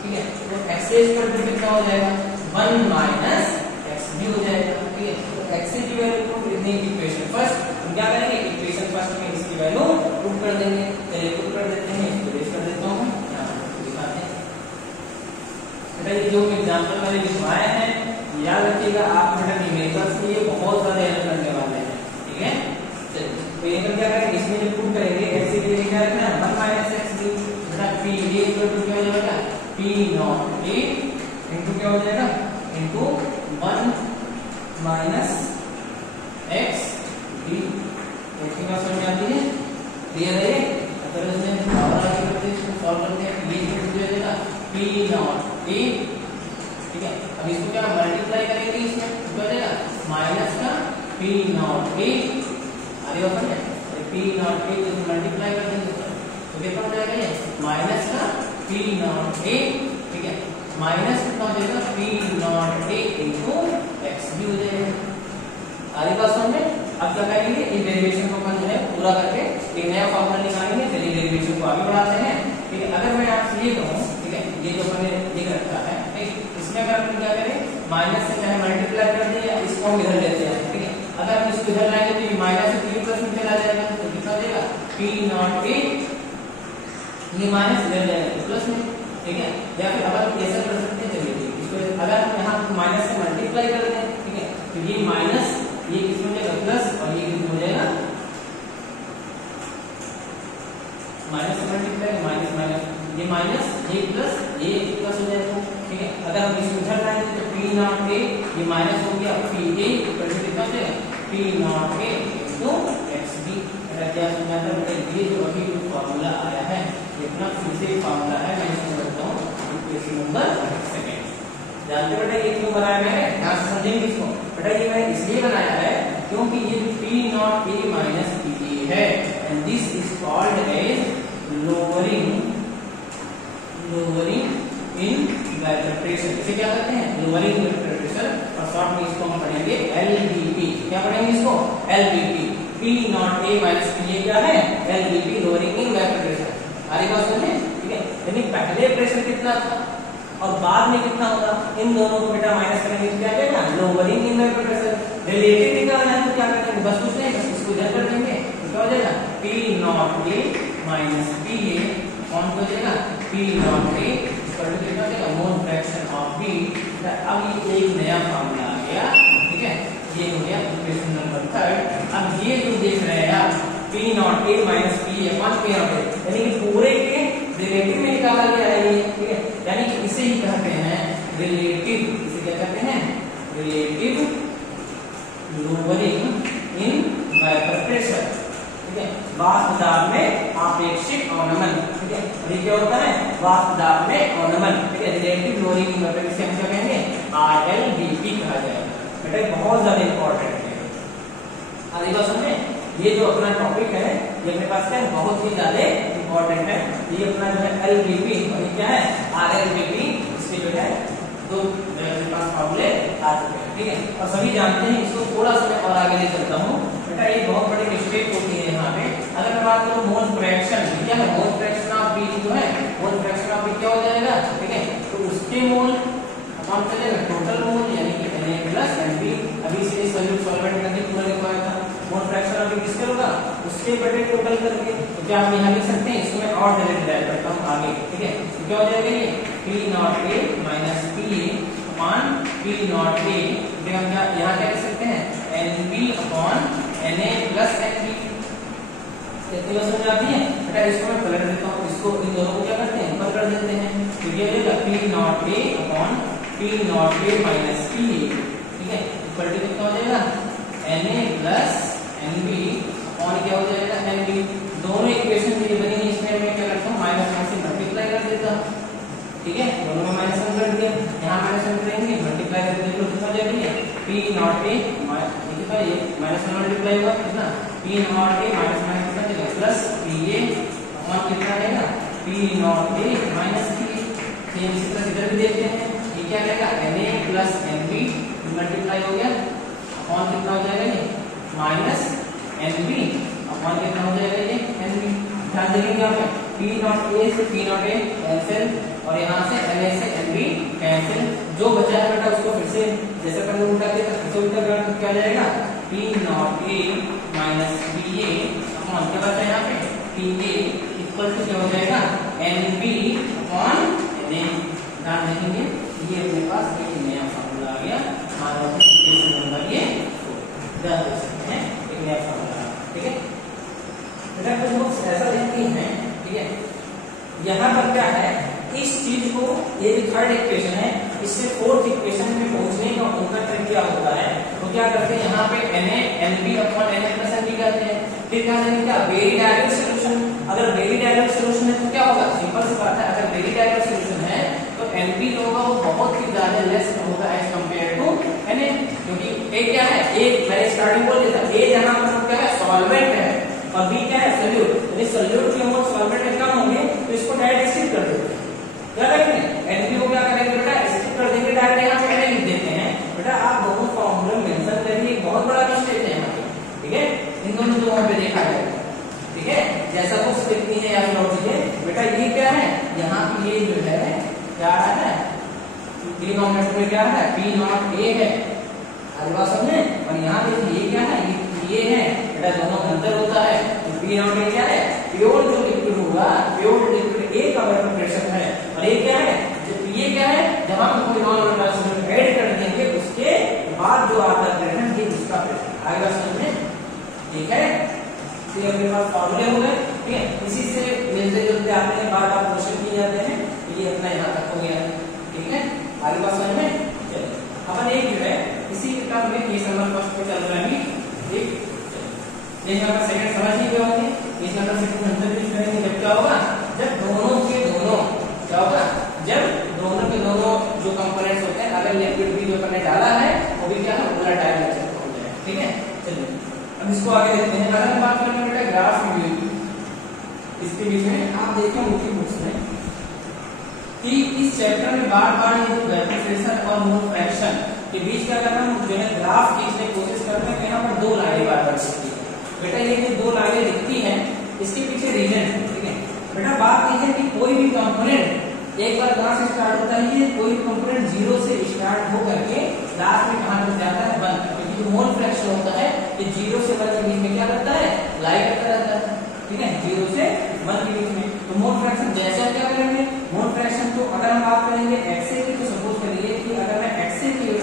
ठीक है। तो xa इक्वल टू कितना हो जाएगा 1 माइनस xb हो जाएगा, ठीक है। तो xa की वैल्यू को लिखने की इक्वेशन फर्स्ट हम क्या करेंगे इक्वेशन फर्स्ट में इसकी वैल्यू पुट कर देंगे, चलिए पुट कर देते हैं, इसको रेस्ट कर देता हूं दिखाते हैं। बेटा ये जो एग्जांपल मैंने लिखवाए हैं याद रखिएगा आप, बेटा न्यूमेरिकल्स के लिए बहुत ज्यादा हेल्प करने वाले हैं, ठीक है। चलिए तो ये क्या करेंगे इसमें जब पुट करेंगे xa के लिए क्या रखना है 1 माइनस xb, बेटा Pa इक्वल टू क्या हो जाएगा P नॉट a इनटू क्या हो जाएगा इनटू 1 माइनस xb। देखिए बात समझ आती है, क्लियर है। अगर इसमें पावर आगे करते हैं इसको सॉल्व करते हैं ये इक्वल टू हो जाएगा P नॉट a, ठीक है। अब इसको क्या मल्टीप्लाई करेंगे इसमें तो हो जाएगा माइनस का P नॉट a, आगे ओपन है P नॉट a को मल्टीप्लाई कर देंगे तो कितना हो जाएगा ये माइनस का P नॉट a, ठीक है। माइनस कितना हो जाएगा P naught a into xb हो जाएगा, आगे बात समझ में। अब क्या करेंगे इस डेरिवेशन को अपन जो है पूरा करके एक नया फॉर्मूला निकालेंगे, चलिए डेरिवेशन को आगे बढ़ाते हैं, ठीक है। अगर मैं आपसे ये कहूं, ठीक है, ये जो हमने लिख रखा है, ठीक, इसमें अगर अपन क्या करें माइनस से चाहे मल्टीप्लाई कर दें या इसको हम इधर लेते हैं, ठीक है। अगर हम इसको इधर लाएंगे तो ये माइनस से 3 प्लस में चला जाएगा तो कितना हो जाएगा P नॉट a, ये माइनस इधर जाएगा तो प्लस में, ठीक है। या फिर अपन ऐसा कर सकते हैं, चलिए इसको अगर हम यहाँ माइनस से मल्टीप्लाई कर दें, ठीक है, तो ये माइनस ये किसमें हो जाएगा प्लस और ये किसमें हो जाएगा माइनस से मल्टीप्लाई माइनस माइनस ये माइनस ये प्लस हो जाएगा, ठीक है। अगर हम इसको इधर लाएंगे तो P नॉट a ये माइनस हो गया Pa इक्वल टू कितना हो जाएगा P naught a into xb। क्या समझाता है ये जो अभी फार्मूला आया है ये अपना फिर से फार्मूला है, मैं इसको रखता हूं इक्वेशन नंबर 2। जानते बेटा ये क्यों बनाया मैंने, ध्यान से समझेंगे इसको। बेटा ये मैंने इसलिए बनाया है क्योंकि ये P naught a minus Pa है and this is called as lowering in vapour pressure, इसे क्या कहते हैं लोअरिंग वेपर प्रेशर, और शॉर्ट में इसको हम पढ़ेंगे LVP। क्या पढ़ेंगे इसको LVP। P naught a minus Pa क्या है LVP lowering in vapour pressure, आगे बात समझे, ठीक है। यानी पहले प्रेशर कितना था और बाद में कितना होगा, इन दोनों को बेटा माइनस करेंगे तो क्या आएगा lowering in vapour pressure. Relative निकालना है तो क्या करेंगे बस कुछ नहीं, बस इसको इधर कर देंगे तो क्या हो जाएगा P naught a minus Pa कौन हो जाएगा P naught a equal to कितना हो जाएगा मोल फ्रैक्शन ऑफ B। अब ये एक नया फार्मूला आ गया, ठीक है, ये हो गया इक्वेशन नंबर 3। अब ये जो देख रहे हैं आप P naught a minus Pa upon P naught a यानी कि पूरे के रिलेटिव में निकाला गया है ये, ठीक है। यानी कि इसे ही कहते हैं रिलेटिव, इसे क्या कहते हैं, relative lowering in vapour pressure, ठीक है, वाष्प दाब में आपेक्षिक अवनमन, ठीक है, ये क्या होता है, वाष्प दाब में अवनमन, ठीक है, relative lowering in vapour pressure, हम क्या कहेंगे RLVP कहा जाएगा। बेटा बहुत ज्यादा इंपॉर्टेंट है। आगे बात समझे, ये जो अपना टॉपिक है ये अपने पास क्या है, बहुत ही ज्यादा इंपॉर्टेंट है। ये अपना जो है LVP और ये क्या है RLVP, इसके जो है दो मेरे पास फॉर्मूले आ चुके हैं, ठीक है, और सभी जानते हैं। इसको थोड़ा सा मैं और आगे ले चलता हूँ। बेटा ये बहुत बड़ी मिस्टेक होती है यहाँ पे। अगर मैं बात करूँ मोल फ्रैक्शन, क्या है मोल फ्रैक्शन ऑफ बी जो है, मोल फ्रैक्शन ऑफ बी क्या हो जाएगा, ठीक है, तो उसके मोल कौन चलेगा, टोटल मोल यानी कि Na प्लस Nb। अभी से सॉल्यूट सॉल्वेंट करके पूरा लिखवाया था। मोल फ्रैक्शन अभी किसके होगा, उसके बटे टोटल करके। तो क्या हम यहाँ लिख सकते हैं, इसको मैं और डायरेक्ट ड्राइव करता हूँ आगे, ठीक है, तो क्या हो जाएगा ये P naught A minus P upon P naught A, हम क्या यहाँ क्या लिख सकते हैं Nb upon Na plus Nb। कितनी बात समझ आती है बेटा, इसको मैं पलट देता हूँ, इसको इन दोनों को क्या करते हैं ऊपर कर देते हैं, तो ये हो जाएगा P naught A upon P naught A minus P, ठीक है, इक्वल टू कितना हो जाएगा Na प्लस Nb अपॉन क्या हो जाएगा Nb। दोनों इक्वेशन जो बनी है इसमें मैं क्या करता हूँ माइनस 1 से मल्टीप्लाई कर देता हूँ, ठीक है, दोनों में माइनस 1 कर दिया, यहाँ माइनस 1 करेंगे मल्टीप्लाई कर देंगे तो कितना हो जाएगा P नॉट A, कितना ये माइनस 1 मल्टीप्लाई हुआ कितना P naught A minus minus कितना चलेगा प्लस PA अपॉन कितना रहेगा P naught A minus P। इसी तरह इधर भी देखते हैं, ये क्या रहेगा Na प्लस Nb मल्टीप्लाई हो गया अपॉन कितना हो जाएगा ये माइनस Nb अपॉन कितना हो जाएगा ये Nb। ध्यान देंगे यहाँ पे P नॉट A से P नॉट A कैंसिल और यहाँ से Na से Nb कैंसिल, जो बचा है बेटा उसको फिर से जैसे पहले उल्टा किया फिर से उल्टा करें तो क्या जाएगा P naught A minus PA upon क्या बचा यहाँ पे PA इक्वल टू क्या हो जाएगा Nb अपॉन Na। ध्यान देंगे ये अपने पास एक नया फॉर्मूला आ गया, मान लो इक्वेशन नंबर ये 4 देख सकते हैं, एक नया फॉर्मूला, ठीक है। बेटा कुछ लोग ऐसा लिखते हैं, ठीक है, यहाँ पर क्या है इस चीज को, ये जो थर्ड इक्वेशन है इससे फोर्थ इक्वेशन में पहुंचने का उनका ट्रिक क्या होता है, तो क्या करते हैं यहाँ पे Na Nb upon Na plus Nb करते हैं, फिर क्या करेंगे क्या वेरी डायरेक्ट सॉल्यूशन। अगर वेरी डायरेक्ट सॉल्यूशन है तो क्या होगा, सिंपल सी बात है, अगर वेरी डायरेक्ट सॉल्यूशन है तो Nb जो होगा वो बहुत ही ज्यादा लेस होगा एज कंपेयर टू Na, क्योंकि A क्या है, A मैंने स्टार्टिंग बोल दिया था, A जहां पर क्या है सॉल्वेंट है और B क्या है सोल्यूट, यानी सोल्यूट के अमाउंट सॉल्वेंट में कम होंगे तो इसको डायरेक्ट स्किप कर देते हैं। क्या करेंगे Nb को क्या करेंगे बेटा स्किप कर देंगे, डायरेक्ट यहाँ पे Na लिख देते हैं। बेटा आप दोनों फॉर्मूला मेंशन करिए, बहुत बड़ा मिस्टेक है यहाँ पे, ठीक है, इन दोनों को वहां पे देखा जाएगा, ठीक है, जैसा कुछ लिखनी है या नोट कीजिए। बेटा ये क्या है, यहाँ पे ये जो है क्या है डिनोमिनेटर में क्या है P नॉट A है, आगे बात समझे, और यहाँ देखिए ये क्या है ये है, बेटा दोनों में अंतर होता है, तो P नॉट A क्या है प्योर जो लिक्विड होगा, प्योर लिक्विड A का वेपर प्रेशर है, और ये क्या है ये क्या है जब हम कोई नॉन वेपर सॉल्यूट ऐड कर देंगे उसके बाद जो आता है ये उसका प्रेशर। आगे बात समझे, ठीक है, तो ये अपने पास फॉर्मूले हो गए, ठीक है, इसी से मिलते जुलते आते हैं, बार बार क्वेश्चन किए जाते हैं, तो ये अपना यहाँ तक हो गया, ठीक है। आगे बात समझ में, चलिए अपन एक जो है इसी का में केस नंबर फर्स्ट पे चल रहा है, ठीक, केस नंबर सेकंड समझ नहीं गए होंगे, केस नंबर सेकंड अंतर भी करेंगे जब क्या होगा, जब दोनों के दोनों क्या होगा, जब दोनों के दोनों जो कंपोनेंट्स होते हैं अगर लिक्विड भी जो अपने डाला है वो भी क्या है उलट डायरेक्शन हो जाए, ठीक है। चलिए अब इसको आगे देखते हैं। अगर हम बात करें बेटा ग्राफ व्यू इसके बीच में आप देखें उनकी बुक्स में कि इस चैप्टर में बार बार ये जो वेपर प्रेशर और मोल फ्रैक्शन के बीच का अगर हम जो है ग्राफ खींचने की कोशिश करते हैं, यहाँ पर दो लाइनें बार बार दिखती है। बेटा ये जो दो लाइनें दिखती हैं इसके पीछे रीजन, ठीक है। बेटा बात यह है कि कोई भी कंपोनेंट एक बार कहां से स्टार्ट होता है, ये कोई कंपोनेंट जीरो से स्टार्ट हो करके लास्ट में कहां तक जाता है 1, क्योंकि जो मोल फ्रैक्शन होता है ये 0 से 1 के बीच में क्या करता है लाई करता रहता है, ठीक है, 0 से 1 के बीच में। तो मोल फ्रैक्शन जैसे हम क्या करेंगे, मोल फ्रैक्शन को अगर हम बात करेंगे एक्सए की, तो सपोज करिए कि अगर मैं एक्सए के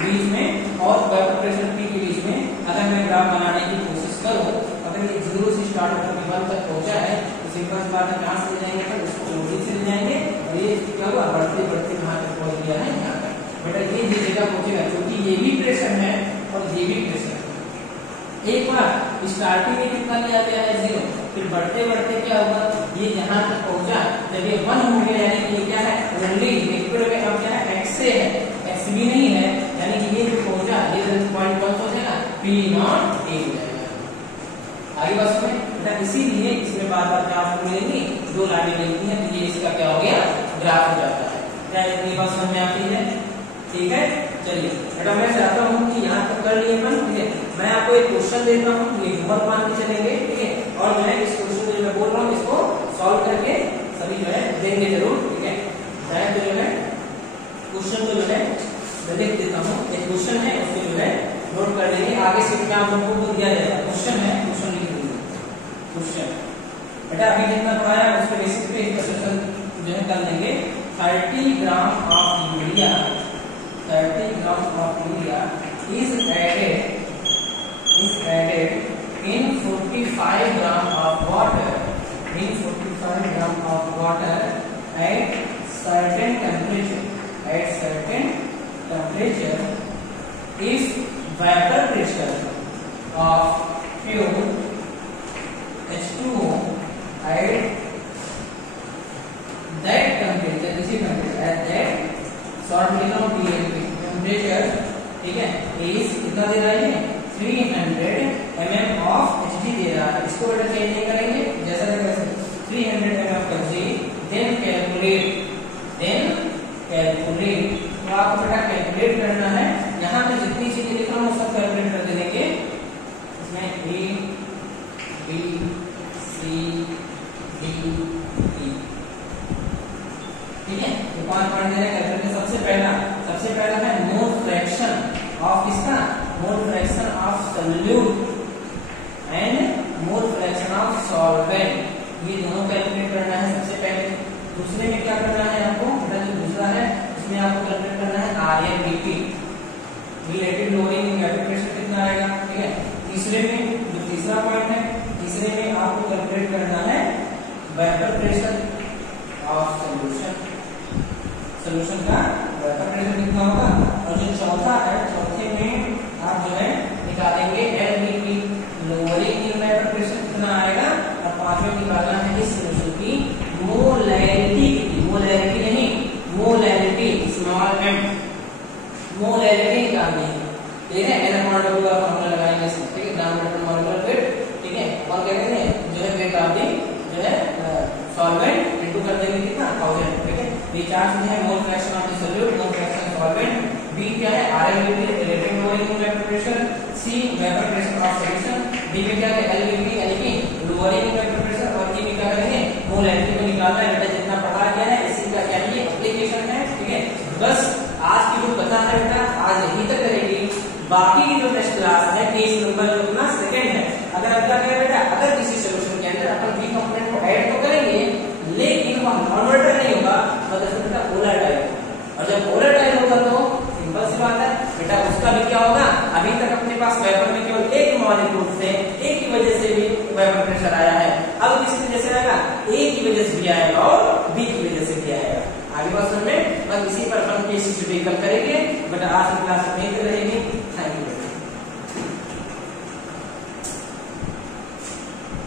बीच में और वेपर प्रेशर P के बीच में अगर मैं ग्राफ बनाने की कोशिश करूं, अगर ये 0 से स्टार्ट होकर 1 तक पहुंचा है तो सिंपल सी बात है कहां से ले जाएंगे, तो इसको ओरिजिन से ले जाएंगे और ये ये क्या हुआ, बढ़ते बढ़ते कहाँ तक पहुंच गया है, यहाँ तक। बेटा ये जगह पहुंचेगा क्योंकि ये भी प्रेशर है और ये भी प्रेशर है। एक बार स्टार्टिंग में कितना लिया गया है 0, फिर बढ़ते बढ़ते क्या होगा, ये यहाँ तक पहुंचा, जब ये 1 हो गया यानी कि क्या है, ओनली लिक्विड में अब क्या है, एक्स है, एक्स भी नहीं है, यानी कि ये जो पहुंचा ये पॉइंट कौन सा हो जाएगा, P नॉट ए हो जाएगा। आगे बात सुने बेटा, इसीलिए इसमें बार बार क्या आपको मिलेंगी, 2 लाइनें मिलती हैं, तो ये इसका क्या हो गया, ग्राफ हो जाता है। क्या इतनी बात समझ में आती है, ठीक है। चलिए बेटा मैं चाहता हूँ कि यहाँ तक कर लिए अपन, ठीक है। मैं आपको एक क्वेश्चन देता हूँ, ये होमवर्क मान के चलेंगे, ठीक है, और मैं इस क्वेश्चन जो मैं बोल रहा हूँ इसको सॉल्व करके सभी जो है देंगे जरूर, ठीक है। मैं तो जो है क्वेश्चन को जो है मैं लिख देता हूँ, एक क्वेश्चन है उसको जो है नोट कर लेंगे, आगे से क्या हम लोगों को दिया जाएगा, क्वेश्चन है, क्वेश्चन लिख देंगे। क्वेश्चन बेटा अभी जितना पढ़ाया उसके बेसिस पे इसका सेशन जो है कर लेंगे। 30 gram of urea, 30 gram of urea is added in 45 gram of water, in 45 gram of water at certain temperature, at certain temperature. If vapor pressure of pure H2O at that temperature, इसी temperature, at that short में लिखा हूँ temperature, ठीक है, is कितना दे रहा है, 300 mm of Hg दे रहा है। इसको बेटा चेंज नहीं करेंगे, जैसा था वैसे 300 mm of Hg, then calculate, तो आपको बेटा कैलकुलेट करना है। यहाँ पे जितनी चीजें लिख रहा हूँ सब कैलकुलेट कर देंगे, इसमें A B C D E, ठीक है। तो 5 पॉइंट दे रहे हैं कैलकुलेट। सबसे पहला है मोल फ्रैक्शन ऑफ किसका, मोल fraction of solute and mole fraction of solvent, ये दोनों कैलकुलेट करना है सबसे पहले। दूसरे में क्या करना है आपको, बेटा जो दूसरा है उसमें आपको कैलकुलेट करना है RMBP, relative lowering vapour pressure कितना आएगा, ठीक है। तीसरे में जो तीसरा पॉइंट है, तीसरे में आपको कैलकुलेट करना है वेपर प्रेशर ऑफ सोल्यूशन का वेपर प्रेशर कितना होगा। और जो चौथा है, चौथे में आप जो है निकालेंगे LBP, lowering in vapour pressure कितना आएगा, और पांचवें निकालना है इस सोल्यूशन की मोलैरिटी, मोलैरिटी नहीं, मोलैरिटी स्मॉल m, मोलैरिटी निकालनी है, ठीक है। N/W का फॉर्मूला लगाएंगे इसमें, ठीक है, डायमीटर मॉलिक्यूलर वेट, ठीक है। और क्या कहते हैं जो है वेट ऑफ द जो है सॉल्वेंट इनटू कर देंगे कितना 1000, ठीक है। ये चार चीजें हैं, मोल fraction of the solute, mole fraction of solvent, B क्या है RMBP, relative lowering in vapour pressure, C vapour pressure of solution, D में क्या है LBP यानी कि लोअरिंग इन वेपर प्रेशर, और E में क्या करेंगे मोलैरिटी को निकालना है। बेटा जितना पढ़ा गया है इसी का क्या ये एप्लीकेशन है, ठीक है। बस आज की जो कथा है बेटा आज यहीं तक रहेगी, बाकी की जो नेक्स्ट क्लास है 23 नंबर जो अपना सेकंड है, अगर अब क्या करें बेटा, अगर किसी सॉल्यूशन के अंदर अपन B कंपोनेंट को ऐड तो करेंगे लेकिन वो कन्वर्टर नहीं होगा, मतलब बेटा वोलेटाइल, और जब वोलेटाइल होगा तो सिंपल सी बात है बेटा उसका भी क्या होगा, अभी तक अपने पास वेपर में केवल एक मॉलिक्यूल से एक की वजह से भी वेपर प्रेशर आया है, अब किस वजह से आएगा, A की वजह से भी आएगा और B की वजह से भी आएगा। आगे बात सुन में बस इसी पर अपन केस स्टडी करेंगे, बेटा आज की क्लास में रहेगी।